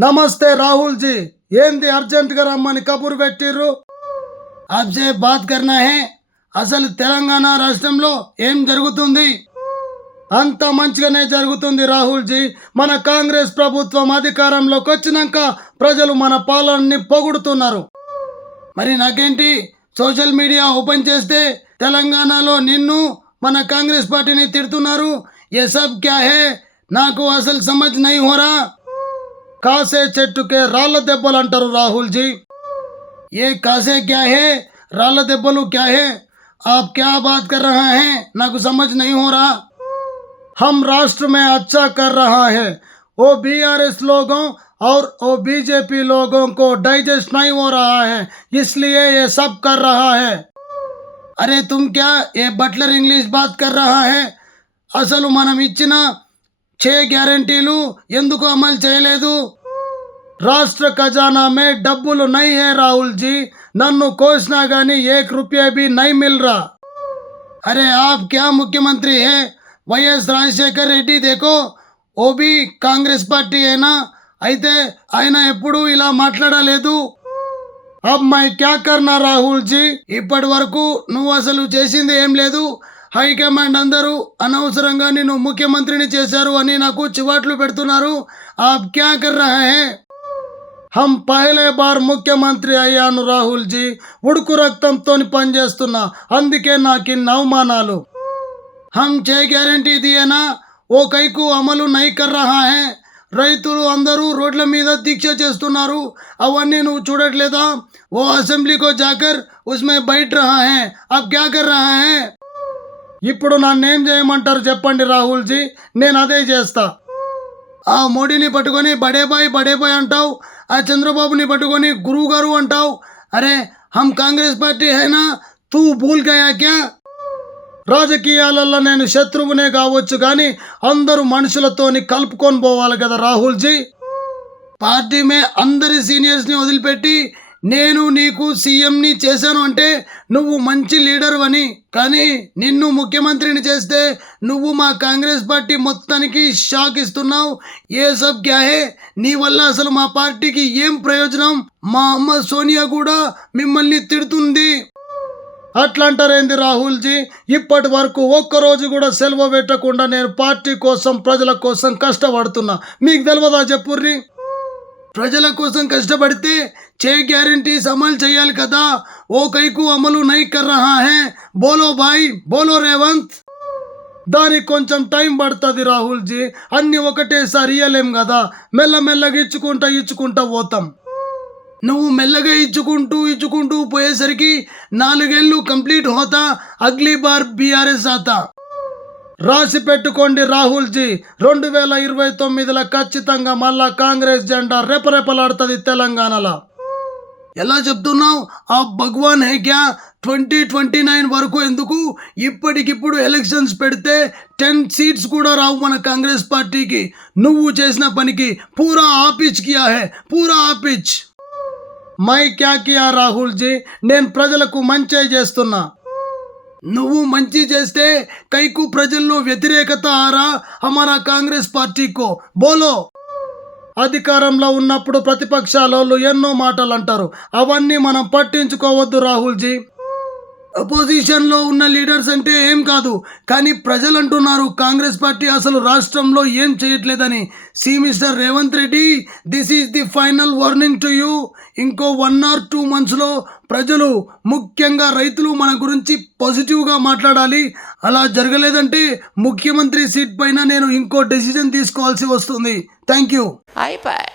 నమస్తే రాహుల్ జీ ఏంది అర్జెంట్గా రమ్మని కబురు పెట్టిర్రు? అబ్జే బాత్ కర్నా హే అసలు తెలంగాణ రాష్ట్రంలో ఏం జరుగుతుంది? అంత మంచిగానే జరుగుతుంది రాహుల్ జీ మన కాంగ్రెస్ ప్రభుత్వం అధికారంలోకి వచ్చినాక ప్రజలు మన పాలనని పొగుడుతున్నారు. మరి నాకేంటి? సోషల్ మీడియా ఓపెన్ చేస్తే తెలంగాణలో నిన్ను మన కాంగ్రెస్ పార్టీని తిడుతున్నారు? ఏ సబ్ క్యా హే? నాకు అసలు సమజ్ నహీ హోరా కాసే చెట్టుకే రాళ్ళ దెబ్బలు అంటారు రాహుల్ జీ ये कासे क्या है राला देबलू क्या है आप क्या बात कर रहे हैं ना कुछ समझ नहीं हो रहा हम राष्ट्र में अच्छा कर रहा है वो बी आर एस लोगों और वो बीजेपी लोगों को डाइजेस्ट नहीं हो रहा है इसलिए ये सब कर रहा है अरे तुम क्या ये बटलर इंग्लिश बात कर रहा है అసలు మనం ఇచ్చిన చే గ్యారంటీలు ఎందుకు అమలు చేయలేదు? రాష్ట్ర ఖజానా మే డబ్బులు నై హే రాహుల్ జీ నన్ను కోసినా కానీ ఏ రూపాయి బి నై మిల్రా. అరే ఆప్ క్యా ముఖ్యమంత్రి హే? వైఎస్ రాజశేఖర్ రెడ్డి దేకో ఓబీ కాంగ్రెస్ పార్టీ అయినా అయితే ఆయన ఎప్పుడూ ఇలా మాట్లాడలేదు. అమ్మాయి క్యా కర్నా రాహుల్ జీ ఇప్పటి వరకు నువ్వు అసలు చేసింది ఏం లేదు. హైకమాండ్ అందరూ అనవసరంగా నేను ముఖ్యమంత్రిని చేశారు అని నాకు చివాట్లు పెడుతున్నారు. ఆప్ క్యా కర్ రహే హే? హమ్ పహలే బార్ ముఖ్యమంత్రి అయ్యాను రాహుల్ జీ. ఉడుకు రక్తంతో పనిచేస్తున్నా. అందుకే నాకు ఇన్ని అవమానాలు. హమ్ చే గ్యారంటీ దియేనా? ఓ కైకు అమలు నై కర్ రహా హే? రైతులు అందరూ రోడ్ల మీద దీక్ష చేస్తున్నారు. అవన్నీ నువ్వు చూడట్లేదా? ఓ అసెంబ్లీకో జాకర్ ఉస్మే బయట రహా హే. అబ్ క్యా కర్ రహా హే? ఇప్పుడు నన్నేం చేయమంటారు చెప్పండి రాహుల్జీ నేను అదే చేస్తా. ఆ మోడీని పట్టుకొని బడేబాయ్ బడేబాయ్ అంటావు ఆ చంద్రబాబుని పట్టుకొని గురువు గారు అంటావు అరే హమ్ కాంగ్రెస్ పార్టీ హైనా తూ భూల్ గయా క్యా? రాజకీయాలలో నేను శత్రువునే కావచ్చు కానీ అందరూ మనుషులతోని కలుపుకొని పోవాలి కదా రాహుల్జీ. పార్టీ మే అందరి సీనియర్స్ని వదిలిపెట్టి నేను నీకు సీఎంని చేశాను అంటే నువ్వు మంచి లీడర్ అని. కానీ నిన్ను ముఖ్యమంత్రిని చేస్తే నువ్వు మా కాంగ్రెస్ పార్టీ మొత్తానికి షాక్ ఇస్తున్నావు. ఏ సబ్ గ్యాహే నీ వల్ల అసలు మా పార్టీకి ఏం ప్రయోజనం? మా అమ్మ సోనియా కూడా మిమ్మల్ని తిడుతుంది. అట్లా అంటారేంది రాహుల్ జీ ఇప్పటి వరకు ఒక్కరోజు కూడా సెలవు పెట్టకుండా నేను పార్టీ కోసం ప్రజల కోసం కష్టపడుతున్నా. మీకు తెలియదా చెప్పుర్రి? ప్రజల కోసం కష్టపడితే చే గ్యారంటీస్ అమలు చేయాలి కదా. ఓ కైకు అమలు నై కర్ రహా హే. బోలో బాయ్ బోలో రేవంత్. దానికి కొంచెం టైం పడుతుంది రాహుల్ జీ. అన్ని ఒకటేసారి ఇయ్యలేం కదా. మెల్లమెల్లగా ఇచ్చుకుంటా ఇచ్చుకుంటా పోతాం. నువ్వు మెల్లగా ఇచ్చుకుంటూ ఇచ్చుకుంటూ పోయేసరికి నాలుగేళ్ళు కంప్లీట్ హోతా. అగ్లీ బార్ బీఆర్ఎస్ ఆతా. రాసి పెట్టుకోండి రాహుల్జీ. రెండు వేల ఇరవై తొమ్మిదిలో ఖచ్చితంగా మళ్ళా కాంగ్రెస్ జెండా రెపరెపలాడుతుంది తెలంగాణలో. ఎలా చెప్తున్నావు? ఆ భగవాన్ హే క్యా? ట్వంటీ ట్వంటీ నైన్ వరకు ఎందుకు? ఇప్పటికిప్పుడు ఎలక్షన్స్ పెడితే టెన్ సీట్స్ కూడా రావు మన కాంగ్రెస్ పార్టీకి. నువ్వు చేసిన పనికి పూరా ఆపిచ్ కియా హే? పూరా ఆపిచ్. మై క్యా కియా రాహుల్ జీ నేను ప్రజలకు మంచి చేస్తున్నా. నువ్వు మంచి చేస్తే కైకు ప్రజల్లో వ్యతిరేకత ఆరా హమారా కాంగ్రెస్ పార్టీకో. బోలో. అధికారంలో ఉన్నప్పుడు ప్రతిపక్షాలలో ఎన్నో మాటలు అంటారు అవన్నీ మనం పట్టించుకోవద్దు రాహుల్జీ. అపోజిషన్లో ఉన్న లీడర్స్ అంటే ఏం కాదు. కానీ ప్రజలు అంటున్నారు కాంగ్రెస్ పార్టీ అసలు రాష్ట్రంలో ఏం చేయట్లేదని. See mister Revanth Reddy this is the final warning to you ఇంకో వన్ ఆర్ టూ మంత్స్లో ప్రజలు ముఖ్యంగా రైతులు మన గురించి పాజిటివ్గా మాట్లాడాలి. అలా జరగలేదంటే ముఖ్యమంత్రి సీట్ పైన నేను ఇంకో డెసిజన్ తీసుకోవాల్సి వస్తుంది. థ్యాంక్ యూ అయిపోయి